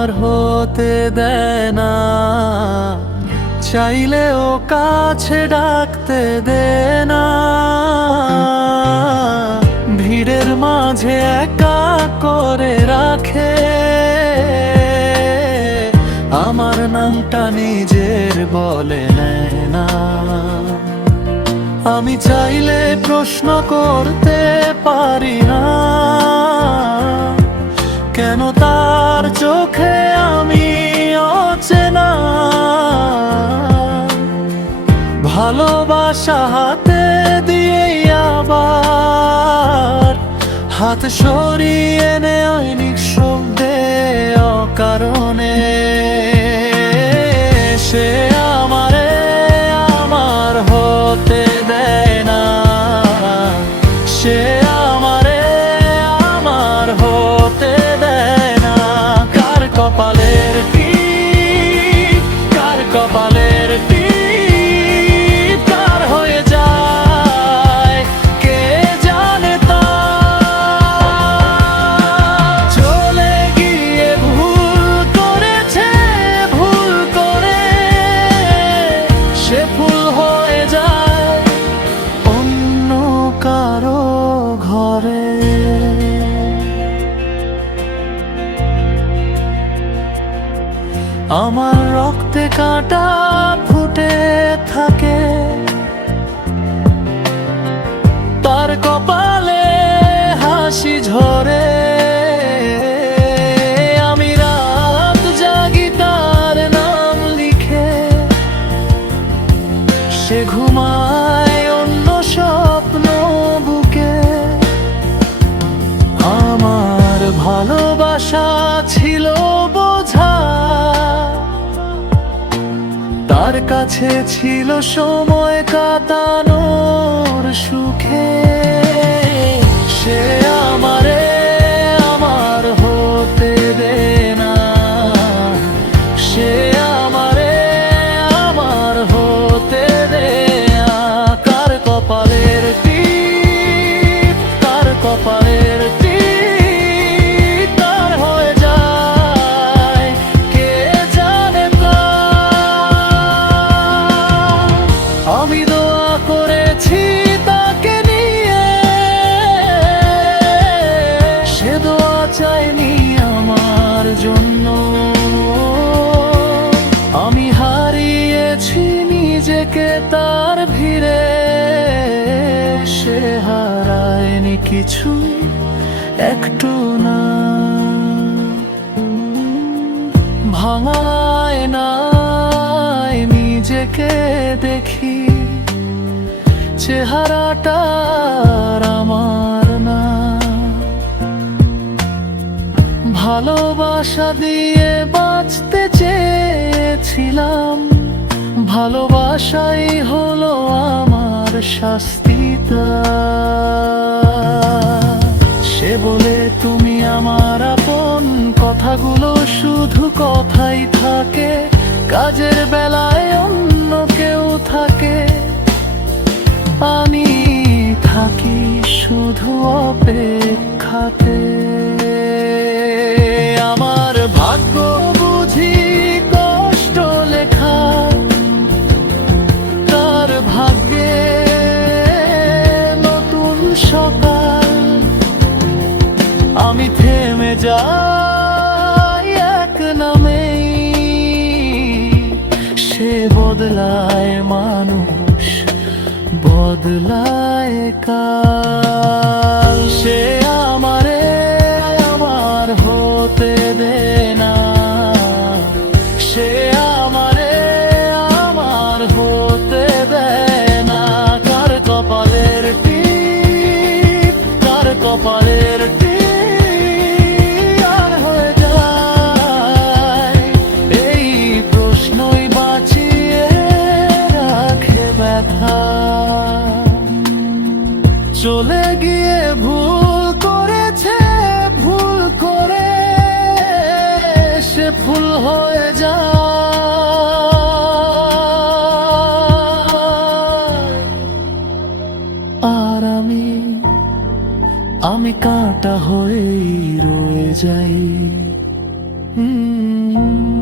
আমার হতে দেয় না, চাইলেও কাছে ডাকতে দে না। ভিড়ের মাঝে একা করে রাখে, আমার নামটা নিজের বলে নেয় না। আমি চাইলে প্রশ্ন করতে পারি না, কেন তার চোখে আমি অচেনা। ভালোবাসা হাতে দিয়ে আবার হাত সরিয়ে নেয় নিঃশব্দে অকারণে। সে আমারে আমার হতে দেয় না, সে আমারে আমার হতে দেয় না। কার কপালের টিপ, কার কপালের টিপ কার হয়ে যায় কে জানে তা। চলে গিয়ে ভুল করেছে, ভুল করে সে ফুল হয়ে যায় অন্য কারো ঘরে। আমার রক্তে কাঁটা ফুটে থাকে, তার কপালে হাসি ঝরে। আমি রাত জাগি তার নাম লিখে, সে ঘুমায় অন্য স্বপ্ন বুকে। আমার ভালোবাসা ছিল বোঝা, তার কাছে ছিল সময় কাটানোর সুখে। সে আমারে আমার হতে দেয় না, সে আমারে আমার হতে দেয় না। কার কপালের টিপ, কার কপালের টিপ কার হয়ে যায় কে জানে তা। আমি দোয়া করেছি তাকে নিয়ে, সে দোয়া চাইনি আমার জন্য। আমি হারিয়েছি নিজেকে তার ভিড়ে, সে হারায়নি কিছু একটু না। ভাঙায় নাই নিজেকে দেখি, চেহারাটার আমার না। ভালোবাসা দিয়ে বাঁচতে চেয়েছিলাম, ভালোবাসাই হলো আমার শাস্তিটা। সে বলে তুমি আমার আপন, কথাগুলো শুধু কথাই থাকে, কাজের বেলায় অন্য কেউ থাকে। আমি থাকি শুধু অপেক্ষাতে। আমার ভাগ্য বুঝি কষ্ট লেখা, তার ভাগ্যে নতুন সকাল। আমি থেমে যাই এক নামেই, সে বদলায় মানুষ, বদলায় কাল। সে আমারে আমার হতে দেয় না, সে আমারে আমার হতে দেয় না। কার কপালের টিপ, কার কপালের টিপ আর হয়ে যায় এই প্রশ্নই বাঁচিয়ে রাখে ব্যথা। চলে গিয়ে ভুল করেছে, ভুল করে সে ফুল হয়ে যায়। আর আমি কাঁটা হয়েই রয়ে যাই। হুম